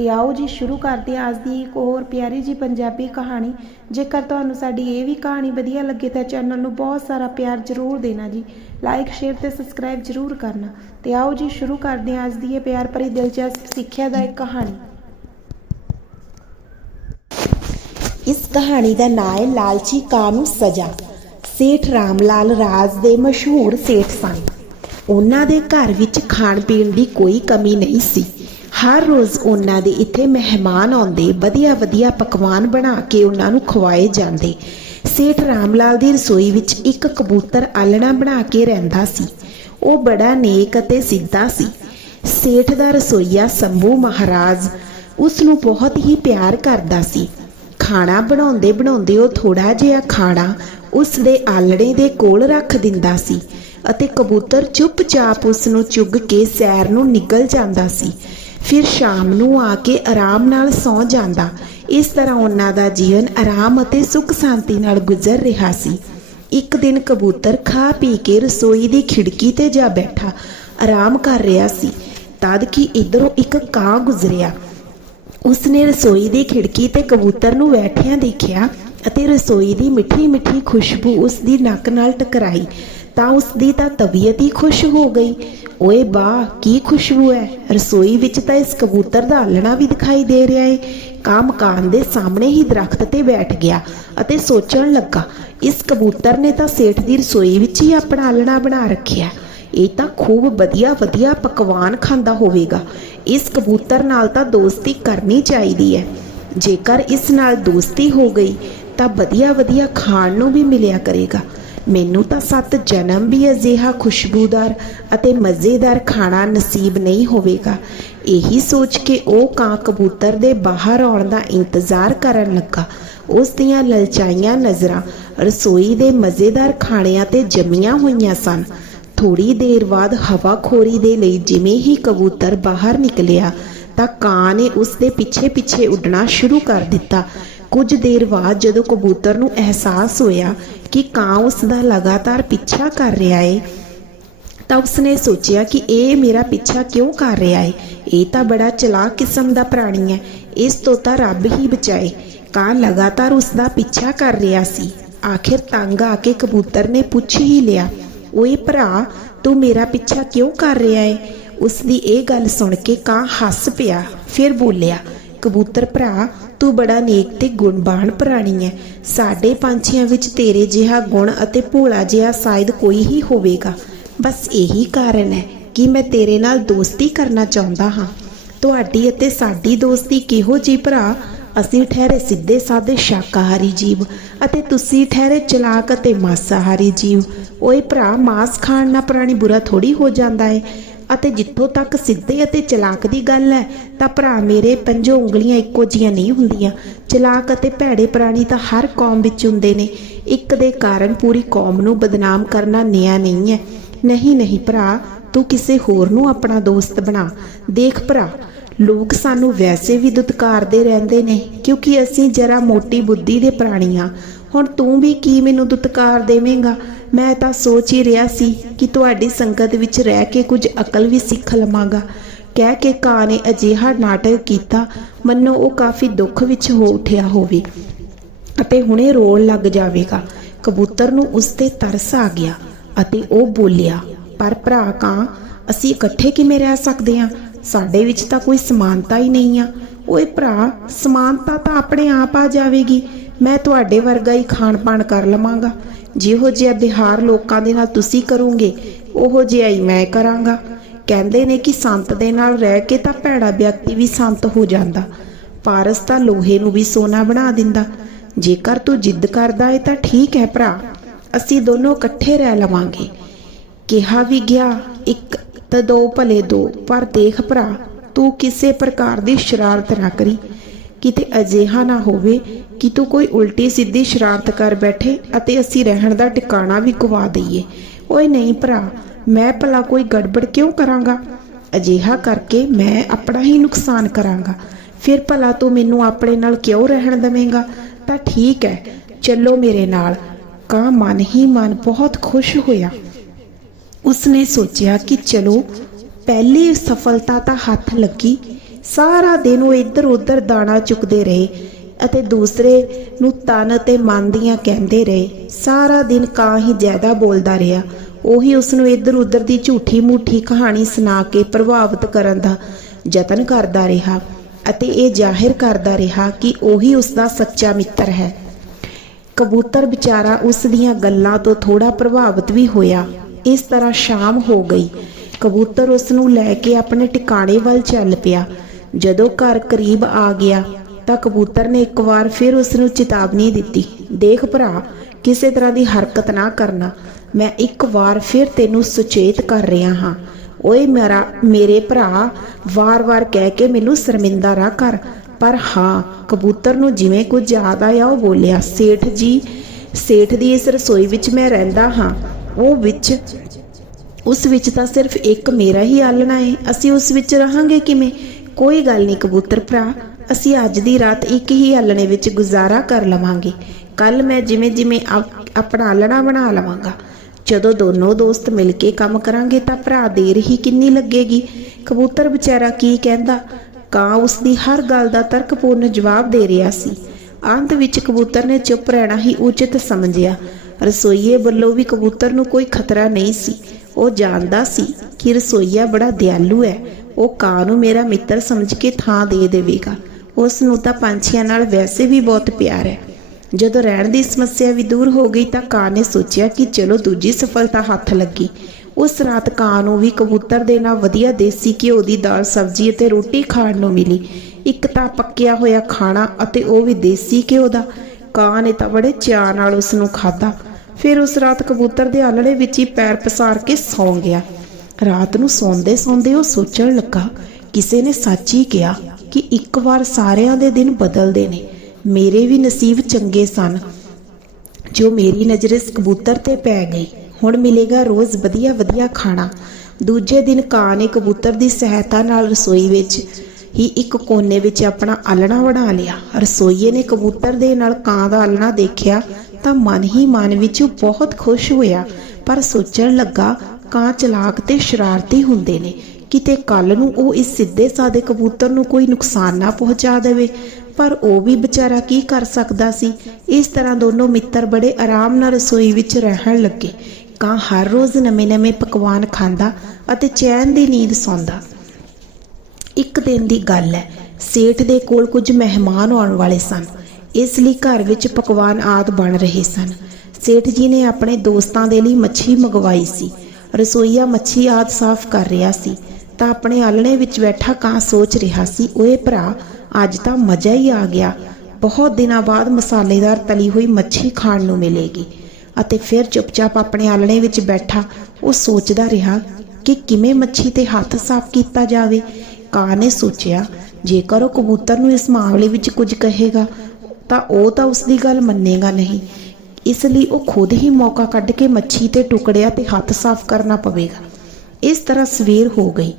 ਤੇ ਆਓ ਜੀ, ਸ਼ੁਰੂ ਕਰਦੇ ਹਾਂ। ਅੱਜ ਦੀ ਇੱਕ ਹੋਰ ਪਿਆਰੀ ਜੀ ਪੰਜਾਬੀ ਕਹਾਣੀ। ਜੇਕਰ ਤੁਹਾਨੂੰ ਸਾਡੀ ਇਹ ਵੀ ਕਹਾਣੀ ਵਧੀਆ ਲੱਗੇ ਤਾਂ ਚੈਨਲ ਨੂੰ ਬਹੁਤ ਸਾਰਾ ਪਿਆਰ ਜ਼ਰੂਰ ਦੇਣਾ ਜੀ। ਲਾਈਕ ਸ਼ੇਅਰ ਤੇ ਸਬਸਕ੍ਰਾਈਬ ਜ਼ਰੂਰ ਕਰਨਾ। ਤੇ ਆਓ ਜੀ, ਸ਼ੁਰੂ ਕਰਦੇ ਹਾਂ ਅੱਜ ਦੀ ਇਹ ਪਿਆਰ ਭਰੀ ਦਿਲਚਸਪ ਸਿੱਖਿਆ ਦਾ ਇੱਕ ਕਹਾਣੀ। ਇਸ ਕਹਾਣੀ ਦਾ ਨਾਂ ਹੈ ਲਾਲਚੀ ਕਾਂ ਨੂੰ ਸਜ਼ਾ। ਸੇਠ ਰਾਮ ਲਾਲ ਰਾਜ ਦੇ ਮਸ਼ਹੂਰ ਸੇਠ ਸਨ। ਉਹਨਾਂ ਦੇ ਘਰ ਵਿੱਚ ਖਾਣ ਪੀਣ ਦੀ ਕੋਈ ਕਮੀ ਨਹੀਂ ਸੀ। ਹਰ ਰੋਜ਼ ਉਹਨਾਂ ਦੇ ਇੱਥੇ ਮਹਿਮਾਨ ਆਉਂਦੇ, ਵਧੀਆ ਵਧੀਆ ਪਕਵਾਨ ਬਣਾ ਕੇ ਉਹਨਾਂ ਨੂੰ ਖਵਾਏ ਜਾਂਦੇ। ਸੇਠ ਰਾਮ ਲਾਲ ਦੀ ਰਸੋਈ ਵਿੱਚ ਇੱਕ ਕਬੂਤਰ ਆਲਣਾ ਬਣਾ ਕੇ ਰਹਿੰਦਾ ਸੀ। ਉਹ ਬੜਾ ਨੇਕ ਅਤੇ ਸਿੱਧਾ ਸੀ। ਸੇਠ ਦਾ ਰਸੋਈਆ ਸੰਭੂ ਮਹਾਰਾਜ ਉਸ ਨੂੰ ਬਹੁਤ ਹੀ ਪਿਆਰ ਕਰਦਾ ਸੀ। ਖਾਣਾ ਬਣਾਉਂਦੇ ਬਣਾਉਂਦੇ ਉਹ ਥੋੜਾ ਜਿਹਾ ਖਾਣਾ ਉਸ ਦੇ ਆਲਣੇ ਦੇ ਕੋਲ ਰੱਖ ਦਿੰਦਾ ਸੀ ਅਤੇ ਕਬੂਤਰ ਚੁੱਪਚਾਪ ਉਸ ਨੂੰ ਚੁੱਗ ਕੇ ਸੈਰ ਨੂੰ ਨਿਕਲ ਜਾਂਦਾ ਸੀ। ਫਿਰ ਸ਼ਾਮ ਨੂੰ ਆ ਕੇ ਆਰਾਮ ਨਾਲ ਸੌਂ ਜਾਂਦਾ। ਇਸ ਤਰ੍ਹਾਂ ਉਹਨਾਂ ਦਾ ਜੀਵਨ ਆਰਾਮ ਅਤੇ ਸੁੱਖ ਸ਼ਾਂਤੀ ਨਾਲ ਗੁਜ਼ਰ ਰਿਹਾ ਸੀ। ਇੱਕ ਦਿਨ ਕਬੂਤਰ ਖਾ ਪੀ ਕੇ ਰਸੋਈ ਦੀ ਖਿੜਕੀ ਤੇ ਜਾ ਬੈਠਾ। ਆਰਾਮ ਕਰ ਰਿਹਾ ਸੀ। ਤਦ ਕਿ ਇਧਰੋਂ ਇੱਕ ਕਾਂ ਗੁਜ਼ਰਿਆ। ਉਸਨੇ ਰਸੋਈ ਦੀ ਖਿੜਕੀ ਤੇ ਕਬੂਤਰ ਨੂੰ ਬੈਠਿਆਂ ਦੇਖਿਆ ਅਤੇ ਰਸੋਈ ਦੀ ਮਿੱਠੀ ਮਿੱਠੀ ਖੁਸ਼ਬੂ ਉਸ ਦੀ ਨੱਕ ਨਾਲ ਟਕਰਾਈ। ਤਾਂ ਉਸ ਦੀ ਤਾਂ ਤਬੀਅਤ ਹੀ ਖੁਸ਼ ਹੋ ਗਈ। ਓਏ ਬਾ ਕੀ ਖੁਸ਼ਬੂ ਹੈ। ਰਸੋਈ ਵਿੱਚ ਤਾਂ ਇਸ ਕਬੂਤਰ ਦਾ ਆਲਣਾ ਵੀ ਦਿਖਾਈ ਦੇ ਰਿਹਾ ਏ। ਕਾਂ ਮਕਾਨ ਦੇ ਸਾਹਮਣੇ ਹੀ ਦਰਖਤ ਤੇ ਬੈਠ ਗਿਆ ਅਤੇ ਸੋਚਣ ਲੱਗਾ, ਇਸ ਕਬੂਤਰ ਨੇ ਤਾਂ ਸੇਠ ਦੀ ਰਸੋਈ ਵਿੱਚ ਹੀ ਆਪਣਾ ਆਲਣਾ ਬਣਾ ਰੱਖਿਆ। ਇਹ ਤਾਂ ਖੂਬ ਵਧੀਆ ਵਧੀਆ ਪਕਵਾਨ ਖਾਂਦਾ ਹੋਵੇਗਾ। ਇਸ ਕਬੂਤਰ ਨਾਲ ਤਾਂ ਦੋਸਤੀ ਕਰਨੀ ਚਾਹੀਦੀ ਹੈ। ਜੇਕਰ ਇਸ ਨਾਲ ਦੋਸਤੀ ਹੋ ਗਈ, ਤਾਂ ਵਧੀਆ ਵਧੀਆ ਖਾਣ ਨੂੰ ਵੀ ਮਿਲਿਆ ਕਰੇਗਾ। ਮੈਨੂੰ ਤਾਂ ਸੱਤ ਜਨਮ ਵੀ ਅਜਿਹਾ ਖੁਸ਼ਬੂਦਾਰ ਅਤੇ ਮਜ਼ੇਦਾਰ ਖਾਣਾ ਨਸੀਬ ਨਹੀਂ ਹੋਵੇਗਾ। ਇਹੀ ਸੋਚ ਕੇ ਉਹ ਕਾਂ ਕਬੂਤਰ ਦੇ ਬਾਹਰ ਆਉਣ ਦਾ ਇੰਤਜ਼ਾਰ ਕਰਨ ਲੱਗਾ। ਉਸ ਦੀਆਂ ਲਲਚਾਈਆਂ ਨਜ਼ਰਾਂ ਰਸੋਈ ਦੇ ਮਜ਼ੇਦਾਰ ਖਾਣਿਆਂ ਤੇ ਜੰਮੀਆਂ ਹੋਈਆਂ ਸਨ। ਥੋੜੀ ਦੇਰ ਬਾਅਦ ਹਵਾਖੋਰੀ ਦੇ ਲਈ ਜਿਵੇਂ ਹੀ ਕਬੂਤਰ ਬਾਹਰ ਨਿਕਲਿਆ, ਤਾਂ ਕਾਂ ਨੇ ਉਸ ਦੇ ਪਿੱਛੇ ਪਿੱਛੇ ਉੱਡਣਾ ਸ਼ੁਰੂ ਕਰ ਦਿੱਤਾ। ਕੁਝ ਦੇਰ ਬਾਅਦ ਜਦੋਂ ਕਬੂਤਰ ਨੂੰ ਅਹਿਸਾਸ ਹੋਇਆ ਕਿ ਕਾਂ ਉਸ ਦਾ ਲਗਾਤਾਰ ਪਿੱਛਾ ਕਰ ਰਿਹਾ ਏ, ਤਾਂ ਉਸਨੇ ਸੋਚਿਆ ਕਿ ਇਹ ਮੇਰਾ ਪਿੱਛਾ ਕਿਉਂ ਕਰ ਰਿਹਾ ਏ? ਇਹ ਤਾਂ ਬੜਾ ਚਲਾਕ ਕਿਸਮ ਦਾ ਪ੍ਰਾਣੀ ਹੈ। ਇਸ ਤੋਂ ਤਾਂ ਰੱਬ ਹੀ ਬਚਾਏ। ਕਾਂ ਲਗਾਤਾਰ ਉਸ ਦਾ ਪਿੱਛਾ ਕਰ ਰਿਹਾ ਸੀ। ਆਖਿਰ ਤੰਗ ਆ ਕੇ ਕਬੂਤਰ ਨੇ ਪੁੱਛ ਹੀ ਲਿਆ, ਓਏ ਭਰਾ, ਤੂੰ ਮੇਰਾ ਪਿੱਛਾ ਕਿਉਂ ਕਰ ਰਿਹਾ ਏ? ਉਸ ਦੀ ਇਹ ਗੱਲ ਸੁਣ ਕੇ ਕਾਂ ਹੱਸ ਪਿਆ, ਫਿਰ ਬੋਲਿਆ, ਕਬੂਤਰ ਭਰਾ ਤੂੰ ਬੜਾ ਨੇਕ ਤੇ ਗੁਣਬਾਨ ਪ੍ਰਾਣੀ ਹੈ। ਸਾਡੇ ਪੰਛੀਆਂ ਵਿੱਚ ਤੇਰੇ ਜਿਹਾ ਗੁਣ ਅਤੇ ਭੋਲਾ ਜਿਹਾ ਸ਼ਾਇਦ ਕੋਈ ਹੀ ਹੋਵੇਗਾ। ਬਸ ਇਹੀ ਕਾਰਨ ਹੈ ਕਿ ਮੈਂ ਤੇਰੇ ਨਾਲ ਦੋਸਤੀ ਕਰਨਾ ਚਾਹੁੰਦਾ ਹਾਂ। ਤੁਹਾਡੀ ਅਤੇ ਸਾਡੀ ਦੋਸਤੀ ਕਿਹੋ ਜੀ ਭਰਾ? ਅਸੀਂ ਠਹਿਰੇ ਸਿੱਧੇ ਸਾਦੇ ਸ਼ਾਕਾਹਾਰੀ ਜੀਵ ਅਤੇ ਤੁਸੀਂ ਠਹਿਰੇ ਚਲਾਕ ਅਤੇ ਮਾਸਾਹਾਰੀ ਜੀਵ। ਓਏ ਭਰਾ, ਮਾਸ ਖਾਣ ਨਾਲ ਪ੍ਰਾਣੀ ਬੁਰਾ ਥੋੜੀ ਹੋ ਜਾਂਦਾ ਹੈ ਅਤੇ ਜਿੱਥੋਂ ਤੱਕ ਸਿੱਧੇ ਅਤੇ ਚਲਾਕ ਦੀ ਗੱਲ ਹੈ, ਤਾਂ ਭਰਾ ਮੇਰੇ ਪੰਜੋ ਉਂਗਲੀਆਂ ਇੱਕੋ ਜੀਆਂ ਨਹੀਂ ਹੁੰਦੀਆਂ। ਚਲਾਕ ਅਤੇ ਭੈੜੇ ਪ੍ਰਾਣੀ ਤਾਂ ਹਰ ਕੌਮ ਵਿੱਚ ਹੁੰਦੇ ਨੇ। ਇੱਕ ਦੇ ਕਾਰਨ ਪੂਰੀ ਕੌਮ ਨੂੰ ਬਦਨਾਮ ਕਰਨਾ ਨਿਆ ਨਹੀਂ ਹੈ। ਨਹੀਂ ਨਹੀਂ ਭਰਾ, ਤੂੰ ਕਿਸੇ ਹੋਰ ਨੂੰ ਆਪਣਾ ਦੋਸਤ ਬਣਾ। ਦੇਖ ਭਰਾ, ਲੋਕ ਸਾਨੂੰ ਵੈਸੇ ਵੀ ਦੁਤਕਾਰਦੇ ਰਹਿੰਦੇ ਨੇ, ਕਿਉਂਕਿ ਅਸੀਂ ਜਰਾ ਮੋਟੀ ਬੁੱਧੀ ਦੇ ਪ੍ਰਾਣੀ ਹਾਂ। ਹੁਣ ਤੂੰ ਵੀ ਕੀ ਮੈਨੂੰ ਦੁਤਕਾਰ ਦੇਵੇਂਗਾ? ਮੈਂ ਤਾਂ ਸੋਚ ਹੀ ਰਿਹਾ ਸੀ ਕਿ ਤੁਹਾਡੀ ਸੰਗਤ ਵਿੱਚ ਰਹਿ ਕੇ ਕੁਝ ਅਕਲ ਵੀ ਸਿੱਖ ਲਵਾਂਗਾ। ਕਹਿ ਕੇ ਕਾਂ ਨੇ ਅਜਿਹਾ ਨਾਟਕ ਕੀਤਾ, ਮੰਨੋ ਉਹ ਕਾਫੀ ਦੁੱਖ ਵਿੱਚ ਹੋ ਉੱਠਿਆ ਹੋਵੇ ਅਤੇ ਹੁਣੇ ਰੋਣ ਲੱਗ ਜਾਵੇਗਾ। ਕਬੂਤਰ ਨੂੰ ਉਸ ਤੇ ਤਰਸ ਆ ਗਿਆ ਅਤੇ ਉਹ ਬੋਲਿਆ, ਪਰ ਭਰਾ ਕਾਂ, ਅਸੀਂ ਇਕੱਠੇ ਕਿਵੇਂ ਰਹਿ ਸਕਦੇ ਹਾਂ ਸਾਡੇ ਵਿੱਚ ਤਾਂ ਕੋਈ ਸਮਾਨਤਾ ਹੀ ਨਹੀਂ ਆ। ਓਏ ਭਰਾ, ਸਮਾਨਤਾ ਤਾਂ ਆਪਣੇ ਆਪ ਆ ਜਾਵੇਗੀ। ਮੈਂ ਤੁਹਾਡੇ ਵਰਗਾ ਹੀ ਖਾਣ ਪਾਣ ਕਰ ਲਵਾਂਗਾ। ਜਿਹੋ ਜਿਹਾ ਬਿਹਾਰ ਲੋਕਾਂ ਦੇ ਨਾਲ ਤੁਸੀਂ ਕਰੋਗੇ, ਉਹੋ ਜਿਹਾ ਹੀ ਮੈਂ ਕਰਾਂਗਾ। ਕਹਿੰਦੇ ਨੇ ਕਿ ਸੰਤ ਦੇ ਨਾਲ ਰਹਿ ਕੇ ਤਾਂ ਭੈੜਾ ਵਿਅਕਤੀ ਵੀ ਸੰਤ ਹੋ ਜਾਂਦਾ, ਪਾਰਸ ਤਾਂ ਲੋਹੇ ਨੂੰ ਵੀ ਸੋਨਾ ਬਣਾ ਦਿੰਦਾ। ਜੇਕਰ ਤੂੰ ਜਿੱਦ ਕਰਦਾ ਏ ਤਾਂ ਠੀਕ ਹੈ ਭਰਾ, ਅਸੀਂ ਦੋਨੋਂ ਇਕੱਠੇ ਰਹਿ ਲਵਾਂਗੇ। ਕਿਹਾ ਵੀ ਗਿਆ, ਇੱਕ ਤਾਂ ਦੋ ਭਲੇ ਦੋ, ਪਰ ਦੇਖ ਭਰਾ, ਤੂੰ ਕਿਸੇ ਪ੍ਰਕਾਰ ਦੀ ਸ਼ਰਾਰਤ ਨਾ ਕਰੀ। ਕਿਤੇ ਅਜਿਹਾ ਨਾ ਹੋਵੇ ਕਿ ਤੂੰ ਕੋਈ ਉਲਟੀ ਸਿੱਧੀ ਸ਼ਰਾਰਤ ਕਰ ਬੈਠੇ ਅਤੇ ਅਸੀਂ ਰਹਿਣ ਦਾ ਟਿਕਾਣਾ ਵੀ ਗਵਾ ਦਈਏ। ਓਏ ਨਹੀਂ ਭਰਾ, ਮੈਂ ਭਲਾ ਕੋਈ ਗੜਬੜ ਕਿਉਂ ਕਰਾਂਗਾ? ਅਜਿਹਾ ਕਰਕੇ ਮੈਂ ਆਪਣਾ ਹੀ ਨੁਕਸਾਨ ਕਰਾਂਗਾ। ਫਿਰ ਭਲਾ ਤੂੰ ਮੈਨੂੰ ਆਪਣੇ ਨਾਲ ਕਿਉਂ ਰਹਿਣ ਦੇਵੇਂਗਾ? ਤਾਂ ਠੀਕ ਹੈ ਚੱਲੋ ਮੇਰੇ ਨਾਲ। ਕਾਂ ਮਨ ਹੀ ਮਨ ਬਹੁਤ ਖੁਸ਼ ਹੋਇਆ। ਉਸਨੇ ਸੋਚਿਆ ਕਿ ਚਲੋ, ਪਹਿਲੀ ਸਫਲਤਾ ਤਾਂ ਹੱਥ ਲੱਗੀ ਸਾਰਾ ਦਿਨ ਉਹ ਇੱਧਰ ਉੱਧਰ ਦਾਣਾ ਚੁੱਕਦੇ ਰਹੇ ਅਤੇ ਦੂਸਰੇ ਨੂੰ ਤਨ ਅਤੇ ਮਨ ਦੀਆਂ ਕਹਿੰਦੇ ਰਹੇ। ਸਾਰਾ ਦਿਨ ਕਾਂ ਹੀ ਜ਼ਿਆਦਾ ਬੋਲਦਾ ਰਿਹਾ। ਉਹੀ ਉਸ ਨੂੰ ਇੱਧਰ ਉੱਧਰ ਦੀ ਝੂਠੀ ਮੂਠੀ ਕਹਾਣੀ ਸੁਣਾ ਕੇ ਪ੍ਰਭਾਵਿਤ ਕਰਨ ਦਾ ਯਤਨ ਕਰਦਾ ਰਿਹਾ ਅਤੇ ਇਹ ਜ਼ਾਹਿਰ ਕਰਦਾ ਰਿਹਾ ਕਿ ਉਹੀ ਉਸ ਦਾ ਸੱਚਾ ਮਿੱਤਰ ਹੈ। ਕਬੂਤਰ ਵਿਚਾਰਾ ਉਸ ਦੀਆਂ ਗੱਲਾਂ ਤੋਂ ਥੋੜਾ ਪ੍ਰਭਾਵਿਤ ਵੀ ਹੋਇਆ। ਇਸ ਤਰ੍ਹਾਂ ਸ਼ਾਮ ਹੋ ਗਈ। ਕਬੂਤਰ ਉਸ ਨੂੰ ਲੈ ਕੇ ਆਪਣੇ ਟਿਕਾਣੇ ਵੱਲ ਚੱਲ ਪਿਆ। ਜਦੋਂ ਘਰ ਕਰੀਬ ਆ ਗਿਆ ਤਾਂ ਕਬੂਤਰ ਨੇ ਇੱਕ ਵਾਰ ਫਿਰ ਉਸ ਨੂੰ ਚੇਤਾਵਨੀ ਦਿੱਤੀ, ਦੇਖ ਭਰਾ, ਕਿਸੇ ਤਰ੍ਹਾਂ ਦੀ ਹਰਕਤ ਨਾ ਕਰਨਾ। ਮੈਂ ਇੱਕ ਵਾਰ ਫਿਰ ਤੈਨੂੰ ਸੁਚੇਤ ਕਰ ਰਿਹਾ ਹਾਂ। ਓਏ ਮੇਰਾ, ਮੇਰੇ ਭਰਾ, ਵਾਰ-ਵਾਰ ਕਹਿ ਕੇ ਮੈਨੂੰ ਸ਼ਰਮਿੰਦਾ ਨਾ ਕਰ। ਪਰ ਹਾਂ, ਕਬੂਤਰ ਨੂੰ ਜਿਵੇਂ ਕੁਝ ਯਾਦ ਆਇਆ, ਉਹ ਬੋਲਿਆ, ਸੇਠ ਜੀ, ਸੇਠ ਦੀ ਇਸ ਰਸੋਈ ਵਿੱਚ ਮੈਂ ਰਹਿੰਦਾ ਹਾਂ। ਉਹ ਵਿੱਚ, ਉਸ ਵਿੱਚ ਤਾਂ ਸਿਰਫ ਇੱਕ ਮੇਰਾ ਹੀ ਆਲਣਾ ਏ। ਅਸੀਂ ਉਸ ਵਿੱਚ ਰਹਾਂਗੇ ਕਿਵੇਂ? ਕੋਈ ਗੱਲ ਨਹੀਂ ਕਬੂਤਰ ਭਰਾ, ਅਸੀਂ ਅੱਜ ਦੀ ਰਾਤ ਇੱਕ ਹੀ ਆਲਣੇ ਵਿੱਚ ਗੁਜ਼ਾਰਾ ਕਰ ਲਵਾਂਗੇ। ਕੱਲ ਮੈਂ ਜਿਵੇਂ ਜਿਵੇਂ ਆਪਣਾ ਆਲਣਾ ਬਣਾ ਲਵਾਂਗਾ। ਜਦੋਂ ਦੋਨੋਂ ਦੋਸਤ ਮਿਲ ਕੇ ਕੰਮ ਕਰਾਂਗੇ ਤਾਂ ਭਰਾ ਦੇਰ ਹੀ ਕਿੰਨੀ ਲੱਗੇਗੀ? ਕਬੂਤਰ ਵਿਚਾਰਾ ਕੀ ਕਹਿੰਦਾ? ਕਾਂ ਉਸ ਦੀ ਹਰ ਗੱਲ ਦਾ ਤਰਕਪੂਰਨ ਜਵਾਬ ਦੇ ਰਿਹਾ ਸੀ। ਅੰਤ ਵਿੱਚ ਕਬੂਤਰ ਨੇ ਚੁੱਪ ਰਹਿਣਾ ਹੀ ਉਚਿਤ ਸਮਝਿਆ। ਰਸੋਈਏ ਵੱਲੋਂ ਵੀ ਕਬੂਤਰ ਨੂੰ ਕੋਈ ਖਤਰਾ ਨਹੀਂ ਸੀ। ਉਹ ਜਾਣਦਾ ਸੀ ਕਿ ਰਸੋਈਆ ਬੜਾ ਦਿਆਲੂ ਹੈ। ਉਹ ਕਾਂ ਨੂੰ ਮੇਰਾ ਮਿੱਤਰ ਸਮਝ ਕੇ ਥਾਂ ਦੇ ਦੇਵੇਗਾ। ਉਸ ਨੂੰ ਤਾਂ ਪੰਛੀਆਂ ਨਾਲ ਵੈਸੇ ਵੀ ਬਹੁਤ ਪਿਆਰ ਹੈ। ਜਦੋਂ ਰਹਿਣ ਦੀ ਸਮੱਸਿਆ ਵੀ ਦੂਰ ਹੋ ਗਈ ਤਾਂ ਕਾਂ ਨੇ ਸੋਚਿਆ ਕਿ ਚਲੋ ਦੂਜੀ ਸਫਲਤਾ ਹੱਥ ਲੱਗੀ। ਉਸ ਰਾਤ ਕਾਂ ਨੂੰ ਵੀ ਕਬੂਤਰ ਦੇ ਨਾਲ ਵਧੀਆ ਦੇਸੀ ਘਿਓ ਦੀ ਦਾਲ, ਸਬਜ਼ੀ ਅਤੇ ਰੋਟੀ ਖਾਣ ਨੂੰ ਮਿਲੀ। ਇੱਕ ਤਾਂ ਪੱਕਿਆ ਹੋਇਆ ਖਾਣਾ ਅਤੇ ਉਹ ਵੀ ਦੇਸੀ ਘਿਓ ਦਾ। ਕਾਂ ਨੇ ਤਾਂ ਬੜੇ ਚਾਅ ਨਾਲ ਉਸ ਨੂੰ ਖਾਧਾ। ਫਿਰ ਉਸ ਰਾਤ ਕਬੂਤਰ ਦੇ ਆਲੜੇ ਵਿੱਚ ਹੀ ਪੈਰ ਪਸਾਰ ਕੇ ਸੌਂ ਗਿਆ। ਰਾਤ ਨੂੰ ਸੌਂਦੇ ਸੌਂਦੇ ਉਹ ਸੋਚਣ ਲੱਗਾ, ਕਿਸੇ ਨੇ ਸੱਚ ਹੀ ਕਿਹਾ ਕਿ ਇੱਕ ਵਾਰ ਸਾਰਿਆਂ ਦੇ ਦਿਨ ਬਦਲਦੇ ਨੇ। ਮੇਰੇ ਵੀ ਨਸੀਬ ਚੰਗੇ ਸਨ, ਜੋ ਮੇਰੀ ਨਜ਼ਰ ਇਸ ਕਬੂਤਰ ਤੇ ਪੈ ਗਈ ਹੁਣ ਮਿਲੇਗਾ ਰੋਜ਼ ਵਧੀਆ ਵਧੀਆ ਖਾਣਾ। ਦੂਜੇ ਦਿਨ ਕਾਂ ਨੇ ਕਬੂਤਰ ਦੀ ਸਹਾਇਤਾ ਨਾਲ ਰਸੋਈ ਵਿੱਚ ਹੀ ਇੱਕ ਕੋਨੇ ਵਿੱਚ ਆਪਣਾ ਆਲਣਾ ਬਣਾ ਲਿਆ। ਰਸੋਈਏ ਨੇ ਕਬੂਤਰ ਦੇ ਨਾਲ ਕਾਂ ਦਾ ਆਲਣਾ ਦੇਖਿਆ ਤਾਂ ਮਨ ਹੀ ਮਨ ਵਿੱਚ ਬਹੁਤ ਖੁਸ਼ ਹੋਇਆ, ਪਰ ਸੋਚਣ ਲੱਗਾ ਕਾਂ ਚਲਾਕ ਤੇ ਸ਼ਰਾਰਤੀ ਹੁੰਦੇ ਨੇ। ਕਿਤੇ ਕੱਲ ਨੂੰ ਉਹ ਇਸ ਸਿੱਧੇ ਸਾਦੇ ਕਬੂਤਰ ਨੂੰ ਕੋਈ ਨੁਕਸਾਨ ਨਾ ਪਹੁੰਚਾ ਦੇਵੇ, ਪਰ ਉਹ ਵੀ ਵਿਚਾਰਾ ਕੀ ਕਰ ਸਕਦਾ ਸੀ? ਇਸ ਤਰ੍ਹਾਂ ਦੋਨੋਂ ਮਿੱਤਰ ਬੜੇ ਆਰਾਮ ਨਾਲ ਰਸੋਈ ਵਿੱਚ ਰਹਿਣ ਲੱਗੇ। ਕਾਂ ਹਰ ਰੋਜ਼ ਨਵੇਂ-ਨਵੇਂ ਪਕਵਾਨ ਖਾਂਦਾ ਅਤੇ ਚੈਨ ਦੀ ਨੀਂਦ ਸੌਂਦਾ। ਇੱਕ ਦਿਨ ਦੀ ਗੱਲ ਹੈ, ਸੇਠ ਦੇ ਕੋਲ ਕੁਝ ਮਹਿਮਾਨ ਆਉਣ ਵਾਲੇ ਸਨ। ਇਸ ਲਈ ਘਰ ਵਿੱਚ ਪਕਵਾਨ ਆਦ ਬਣ ਰਹੇ ਸਨ। ਸੇਠ ਜੀ ਨੇ ਆਪਣੇ ਦੋਸਤਾਂ ਦੇ ਲਈ ਮੱਛੀ ਮੰਗਵਾਈ ਸੀ। ਰਸੋਈਆ ਮੱਛੀ ਆਦ ਸਾਫ਼ ਕਰ ਰਿਹਾ ਸੀ। ਤਾਂ ਆਪਣੇ ਆਲਣੇ ਵਿੱਚ ਬੈਠਾ ਕਾਂ ਸੋਚ ਰਿਹਾ ਸੀ, ਓਏ ਭਰਾ, ਅੱਜ ਤਾਂ ਮਜ਼ਾ ਹੀ ਆ ਗਿਆ। ਬਹੁਤ ਦਿਨਾਂ ਬਾਅਦ ਮਸਾਲੇਦਾਰ ਤਲੀ ਹੋਈ ਮੱਛੀ ਖਾਣ ਨੂੰ ਮਿਲੇਗੀ। ਅਤੇ ਫਿਰ ਚੁੱਪਚਾਪ ਆਪਣੇ ਆਲਣੇ ਵਿੱਚ ਬੈਠਾ, ਉਹ ਸੋਚਦਾ ਰਿਹਾ ਕਿ ਕਿਵੇਂ ਮੱਛੀ ਤੇ ਹੱਥ ਸਾਫ਼ ਕੀਤਾ ਜਾਵੇ। ਕਾਂ ਨੇ ਸੋਚਿਆ, ਜੇਕਰ ਉਹ ਕਬੂਤਰ ਨੂੰ ਇਸ ਮਾਮਲੇ ਵਿੱਚ ਕੁਝ ਕਹੇਗਾ, ਤਾਂ ਉਹ ਤਾਂ ਉਸ ਦੀ ਗੱਲ ਮੰਨੇਗਾ ਨਹੀਂ। ਇਸ ਲਈ ਉਹ ਖੁਦ ਹੀ ਮੌਕਾ ਕੱਢ ਕੇ ਮੱਛੀ ਤੇ ਟੁਕੜਿਆਂ ਤੇ ਹੱਥ ਸਾਫ਼ ਕਰਨਾ ਪਵੇਗਾ। ਇਸ ਤਰ੍ਹਾਂ ਸਵੇਰ ਹੋ ਗਈ।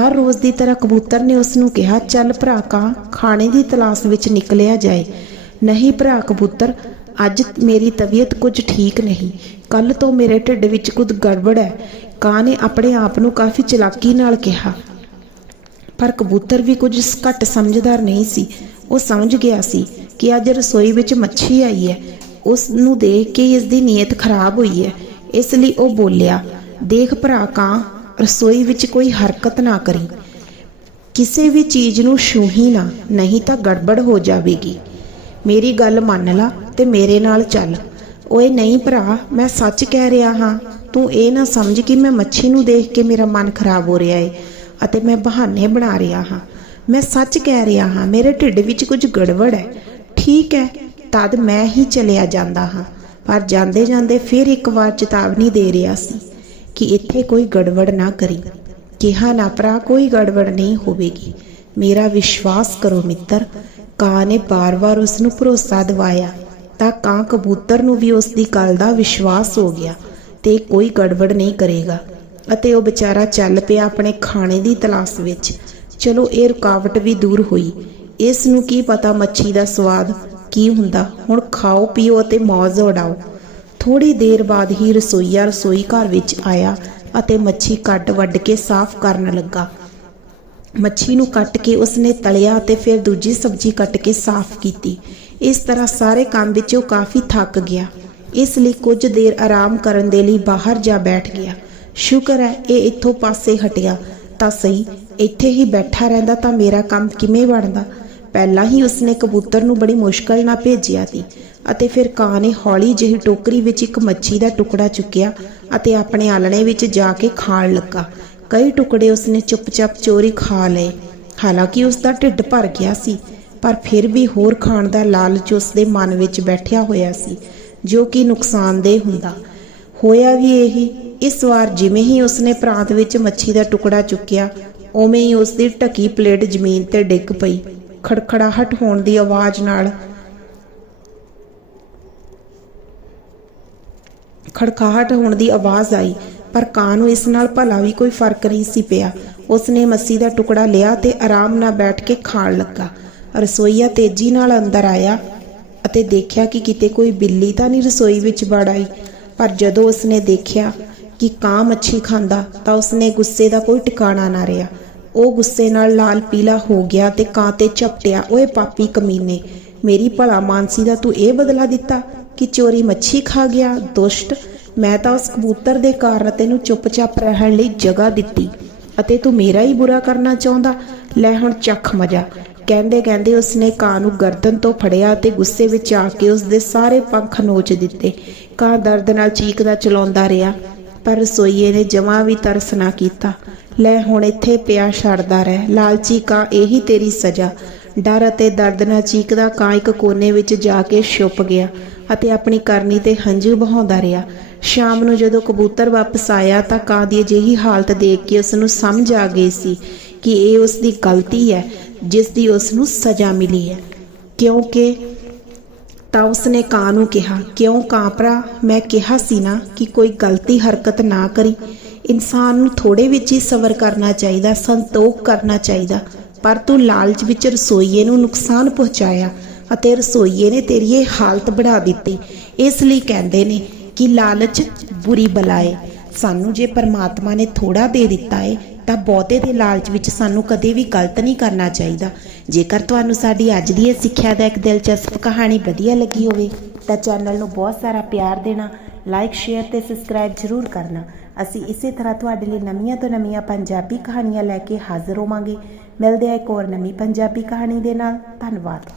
ਹਰ ਰੋਜ਼ ਦੀ ਤਰ੍ਹਾਂ ਕਬੂਤਰ ਨੇ ਉਸ ਨੂੰ ਕਿਹਾ, ਚੱਲ ਭਰਾ, ਕਾਂ, ਖਾਣੇ ਦੀ ਤਲਾਸ਼ ਵਿੱਚ ਨਿਕਲਿਆ ਜਾਏ। ਨਹੀਂ ਭਰਾ ਕਬੂਤਰ, ਅੱਜ ਮੇਰੀ ਤਬੀਅਤ ਕੁਝ ਠੀਕ ਨਹੀਂ। ਕੱਲ ਤੋਂ ਮੇਰੇ ਢਿੱਡ ਵਿੱਚ ਕੁਝ ਗੜਬੜ ਹੈ। ਕਾਂ ਨੇ ਆਪਣੇ ਆਪ ਨੂੰ ਕਾਫੀ ਚਲਾਕੀ ਨਾਲ ਕਿਹਾ। ਪਰ ਕਬੂਤਰ ਵੀ ਕੁਝ ਘੱਟ ਸਮਝਦਾਰ ਨਹੀਂ ਸੀ। ਉਹ ਸਮਝ ਗਿਆ ਸੀ ਕਿ ਅੱਜ ਰਸੋਈ ਵਿੱਚ ਮੱਛੀ ਆਈ ਹੈ। ਉਸ ਨੂੰ ਦੇਖ ਕੇ ਇਸ ਦੀ ਨੀਅਤ ਖਰਾਬ ਹੋਈ ਹੈ। ਇਸ ਲਈ ਉਹ ਬੋਲਿਆ, ਦੇਖ ਭਰਾ ਕਾਂ, ਰਸੋਈ ਵਿੱਚ ਕੋਈ ਹਰਕਤ ਨਾ ਕਰੀ। ਕਿਸੇ ਵੀ ਚੀਜ਼ ਨੂੰ ਛੂਹੀ ਨਾ, ਨਹੀਂ ਤਾਂ ਗੜਬੜ ਹੋ ਜਾਵੇਗੀ। ਮੇਰੀ ਗੱਲ ਮੰਨ ਲਾ ਤੇ ਮੇਰੇ ਨਾਲ ਚੱਲ। ਓਏ ਨਹੀਂ ਭਰਾ, ਮੈਂ ਸੱਚ ਕਹਿ ਰਿਹਾ ਹਾਂ। ਤੂੰ ਇਹ ਨਾ ਸਮਝ ਕਿ ਮੈਂ ਮੱਛੀ ਨੂੰ ਦੇਖ ਕੇ ਮੇਰਾ ਮਨ ਖਰਾਬ ਹੋ ਰਿਹਾ ਏ ਅਤੇ ਮੈਂ ਬਹਾਨੇ ਬਣਾ ਰਿਹਾ ਹਾਂ। ਮੈਂ ਸੱਚ ਕਹਿ ਰਿਹਾ ਹਾਂ, ਮੇਰੇ ਢਿੱਡ ਵਿੱਚ ਕੁਝ ਗੜਬੜ ਹੈ। ਠੀਕ ਹੈ ਤਦ ਮੈਂ ਹੀ ਚਲਿਆ ਜਾਂਦਾ ਹਾਂ। ਪਰ ਜਾਂਦੇ ਜਾਂਦੇ ਫਿਰ ਇੱਕ ਵਾਰ ਚੇਤਾਵਨੀ ਦੇ ਰਿਹਾ ਸੀ ਕਿ ਇੱਥੇ ਕੋਈ ਗੜਬੜ ਨਾ ਕਰੀ। ਕਿਹਾ, ਨਾ ਭਰਾ, ਕੋਈ ਗੜਬੜ ਨਹੀਂ ਹੋਵੇਗੀ। ਮੇਰਾ ਵਿਸ਼ਵਾਸ ਕਰੋ ਮਿੱਤਰ ਕਾਂ ਨੇ ਬਾਰ-ਬਾਰ ਉਸ ਨੂੰ ਭਰੋਸਾ ਦਿਵਾਇਆ? ਤਾਂ ਕਾਂ ਕਬੂਤਰ ਨੂੰ ਵੀ ਉਸ ਦੀ ਗੱਲ ਦਾ ਵਿਸ਼ਵਾਸ ਹੋ ਗਿਆ ਤੇ ਕੋਈ ਗੜਬੜ ਨਹੀਂ ਕਰੇਗਾ। ਅਤੇ ਉਹ ਵਿਚਾਰਾ ਚੱਲ ਪਿਆ ਆਪਣੇ ਖਾਣੇ ਦੀ ਤਲਾਸ਼ ਵਿੱਚ। ਚਲੋ, ਇਹ ਰੁਕਾਵਟ ਵੀ ਦੂਰ ਹੋਈ। ਇਸ ਨੂੰ ਕੀ ਪਤਾ ਮੱਛੀ ਦਾ ਸਵਾਦ ਕੀ ਹੁੰਦਾ? ਹੁਣ ਖਾਓ, ਪੀਓ ਅਤੇ ਮौज ਉਡਾਓ। ਥੋੜੀ ਦੇਰ ਬਾਅਦ ਹੀ ਰਸੋਈਆ ਰਸੋਈ ਘਰ ਵਿੱਚ ਆਇਆ ਅਤੇ ਮੱਛੀ ਕੱਟ ਵੱਢ ਕੇ ਸਾਫ਼ ਕਰਨ ਲੱਗਾ। ਮੱਛੀ ਨੂੰ ਕੱਟ ਕੇ ਉਸਨੇ ਤਲਿਆ ਅਤੇ ਫਿਰ ਦੂਜੀ ਸਬਜ਼ੀ ਕੱਟ ਕੇ ਸਾਫ਼ ਕੀਤੀ। ਇਸ ਤਰ੍ਹਾਂ ਸਾਰੇ ਕੰਮ ਵਿੱਚ ਉਹ ਕਾਫੀ ਥੱਕ ਗਿਆ। ਇਸ ਲਈ ਕੁਝ ਦੇਰ ਆਰਾਮ ਕਰਨ ਦੇ ਲਈ ਬਾਹਰ ਜਾ ਬੈਠ ਗਿਆ। ਸ਼ੁਕਰ ਹੈ, ਇਹ ਇੱਥੋਂ ਪਾਸੇ ਹਟਿਆ। ਤਾਂ ਸਹੀ, ਇੱਥੇ ਹੀ ਬੈਠਾ ਰਹਿੰਦਾ ਤਾਂ ਮੇਰਾ ਕੰਮ ਕਿਵੇਂ ਬਣਦਾ? ਪਹਿਲਾਂ ਹੀ ਉਸਨੇ ਕਬੂਤਰ ਨੂੰ ਬੜੀ ਮੁਸ਼ਕਲ ਨਾਲ ਭੇਜਿਆ ਸੀ ਅਤੇ ਫਿਰ ਕਾਂ ਨੇ ਹੌਲੀ ਜਿਹੀ ਟੋਕਰੀ ਵਿੱਚ ਇੱਕ ਮੱਛੀ ਦਾ ਟੁਕੜਾ ਚੁੱਕਿਆ ਅਤੇ ਆਪਣੇ ਆਲਣੇ ਵਿੱਚ ਜਾ ਕੇ ਖਾਣ ਲੱਗਾ। ਕਈ ਟੁਕੜੇ ਉਸਨੇ ਚੁੱਪਚਾਪ ਚੋਰੀ ਖਾ ਲਏ। ਹਾਲਾਂਕਿ ਉਸ ਦਾ ਢਿੱਡ ਭਰ ਗਿਆ ਸੀ, ਪਰ ਫਿਰ ਵੀ ਹੋਰ ਖਾਣ ਦਾ ਲਾਲਚ ਉਸ ਦੇ ਮਨ ਵਿੱਚ ਬੈਠਿਆ ਹੋਇਆ ਸੀ, ਜੋ ਕਿ ਨੁਕਸਾਨਦੇਹ ਹੁੰਦਾ। ਹੋਇਆ ਵੀ ਇਹੀ, ਇਸ ਵਾਰ ਜਿਵੇਂ ਹੀ ਉਸਨੇ ਪ੍ਰਾਂਤ ਵਿੱਚ ਮੱਛੀ ਦਾ ਟੁਕੜਾ ਚੁੱਕਿਆ, ਉਵੇਂ ਹੀ ਉਸ ਦੀ ਢਕੀ ਪਲੇਟ ਜ਼ਮੀਨ ਤੇ ਡਿੱਗ ਪਈ। ਖੜਖੜਾਹਟ ਹੋਣ ਦੀ ਆਵਾਜ਼ ਨਾਲ ਖੜਖਾਹਟ ਹੋਣ ਦੀ ਆਵਾਜ਼ ਆਈ, ਪਰ ਕਾਂ ਨੂੰ ਇਸ ਨਾਲ ਭਲਾ ਵੀ ਕੋਈ ਫ਼ਰਕ ਨਹੀਂ ਸੀ ਪਿਆ। ਉਸਨੇ ਮੱਸੀ ਦਾ ਟੁਕੜਾ ਲਿਆ ਤੇ ਆਰਾਮ ਨਾਲ ਬੈਠ ਕੇ ਖਾਣ ਲੱਗਾ। ਰਸੋਈਆ ਤੇਜ਼ੀ ਨਾਲ ਅੰਦਰ ਆਇਆ ਅਤੇ ਦੇਖਿਆ ਕਿ ਕਿਤੇ ਕੋਈ ਬਿੱਲੀ ਤਾਂ ਨਹੀਂ ਰਸੋਈ ਵਿੱਚ ਵੜ ਆਈ। ਪਰ ਜਦੋਂ ਉਸਨੇ ਦੇਖਿਆ ਕਿ ਕਾਂ ਮੱਛੀ ਖਾਂਦਾ ਤਾਂ ਉਸਨੇ ਗੁੱਸੇ ਦਾ ਕੋਈ ਟਿਕਾਣਾ ਨਾ ਰਿਹਾ। ਉਹ ਗੁੱਸੇ ਨਾਲ ਲਾਲ ਪੀਲਾ ਹੋ ਗਿਆ ਤੇ ਕਾਂ ਤੇ ਝਪਟਿਆ, ਓਏ ਪਾਪੀ ਕਮੀਨੇ, ਮੇਰੀ ਭਲਾ ਮਾਨਸੀ ਦਾ ਤੂੰ ਇਹ ਬਦਲਾ ਦਿੱਤਾ ਕਿ ਚੋਰੀ ਮੱਛੀ ਖਾ ਗਿਆ? ਦੁਸ਼ਟ, ਮੈਂ ਤਾਂ ਉਸ ਕਬੂਤਰ ਦੇ ਕਾਰਨ ਤੈਨੂੰ ਚੁੱਪਚਾਪ ਰਹਿਣ ਲਈ ਜਗ੍ਹਾ ਦਿੱਤੀ ਅਤੇ ਤੂੰ ਮੇਰਾ ਹੀ ਬੁਰਾ ਕਰਨਾ ਚਾਹੁੰਦਾ? ਲੈ ਹੁਣ ਚੱਖ ਮਜਾ। ਕਹਿੰਦੇ ਕਹਿੰਦੇ ਉਸਨੇ ਕਾਂ ਨੂੰ ਗਰਦਨ ਤੋਂ ਫੜਿਆ ਤੇ ਗੁੱਸੇ ਵਿੱਚ ਆ ਕੇ ਉਸ ਦੇ ਸਾਰੇ ਪੰਖ ਨੋਚ ਦਿੱਤੇ। ਕਾਂ ਦਰਦ ਨਾਲ ਚੀਕਦਾ ਚਲਾਉਂਦਾ ਰਿਹਾ, ਪਰ ਰਸੋਈਏ ਨੇ ਜਮਾ ਵੀ ਤਰਸ ਨਾ ਕੀਤਾ। ਲੈ ਹੁਣ ਇੱਥੇ ਪਿਆ ਛੱਡਦਾ ਰਹਿ। ਲਾਲਚੀ ਕਾਂ ਇਹੀ ਤੇਰੀ ਸਜ਼ਾ। ਡਰ ਅਤੇ ਦਰਦ ਨਾਲ ਚੀਕਦਾ ਕਾਂ ਇੱਕ ਕੋਨੇ ਵਿੱਚ ਜਾ ਕੇ ਛੁਪ ਗਿਆ ਅਤੇ ਆਪਣੀ ਕਰਨੀ ਤੇ ਹੰਝੂ ਬਹਾਉਂਦਾ ਰਿਹਾ। ਸ਼ਾਮ ਨੂੰ ਜਦੋਂ ਕਬੂਤਰ ਵਾਪਸ ਆਇਆ ਤਾਂ ਕਾਂ ਦੀ ਅਜਿਹੀ ਹਾਲਤ ਦੇਖ ਕੇ ਉਸ ਨੂੰ ਸਮਝ ਆ ਗਈ ਸੀ ਕਿ ਇਹ ਉਸ ਦੀ ਗਲਤੀ ਹੈ, ਜਿਸ ਦੀ ਉਸ ਨੂੰ ਸਜ਼ਾ ਮਿਲੀ ਹੈ। ਕਿਉਂਕਿ ਤਾਂ ਉਸਨੇ ਕਾਂ ਨੂੰ ਕਿਹਾ, ਕਿਉਂ ਕਾਂ ਭਰਾ? ਮੈਂ ਕਿਹਾ ਸੀ ਨਾ ਕਿ ਕੋਈ ਗਲਤੀ ਹਰਕਤ ਨਾ ਕਰੀ। ਇਨਸਾਨ ਨੂੰ ਥੋੜੇ ਵਿੱਚ ਹੀ ਸਬਰ ਕਰਨਾ ਚਾਹੀਦਾ, ਸੰਤੋਖ ਕਰਨਾ ਚਾਹੀਦਾ। ਪਰ ਤੂੰ ਲਾਲਚ ਵਿੱਚ ਰਸੋਈਏ ਨੂੰ ਨੁਕਸਾਨ ਪਹੁੰਚਾਇਆ ਅਤੇ ਰਸੋਈਏ ਨੇ ਤੇਰੀ ਇਹ ਹਾਲਤ ਬਣਾ ਦਿੱਤੀ। ਇਸ ਲਈ ਕਹਿੰਦੇ ਨੇ ਕਿ ਲਾਲਚ ਬੁਰੀ ਬਲਾਏ ਸਾਨੂੰ ਜੇ ਪਰਮਾਤਮਾ ਨੇ ਥੋੜਾ ਦੇ ਦਿੱਤਾ ਏ ਤਾਂ ਬਹੁਤੇ ਦੇ ਲਾਲਚ ਵਿੱਚ ਸਾਨੂੰ ਕਦੇ ਵੀ ਗਲਤ ਨਹੀਂ ਕਰਨਾ ਚਾਹੀਦਾ। ਜੇਕਰ ਤੁਹਾਨੂੰ ਸਾਡੀ ਅੱਜ ਦੀ ਇਹ ਸਿੱਖਿਆ ਦਾ ਇੱਕ ਦਿਲਚਸਪ ਕਹਾਣੀ ਵਧੀਆ ਲੱਗੀ ਹੋਵੇ, ਤਾਂ ਚੈਨਲ ਨੂੰ ਬਹੁਤ ਸਾਰਾ ਪਿਆਰ ਦੇਣਾ ਲਾਈਕ ਸ਼ੇਅਰ ਤੇ ਸਬਸਕ੍ਰਾਈਬ ਜ਼ਰੂਰ ਕਰਨਾ। ਅਸੀਂ ਇਸੇ ਤਰ੍ਹਾਂ ਤੁਹਾਡੇ ਲਈ ਨਵੀਆਂ ਤੋਂ ਨਵੀਆਂ ਪੰਜਾਬੀ ਕਹਾਣੀਆਂ ਲੈ ਕੇ ਹਾਜ਼ਰ ਹੋਵਾਂਗੇ। ਮਿਲਦੇ ਆ ਇੱਕ ਹੋਰ ਨਵੀਂ ਪੰਜਾਬੀ ਕਹਾਣੀ ਦੇ ਨਾਲ। ਧੰਨਵਾਦ।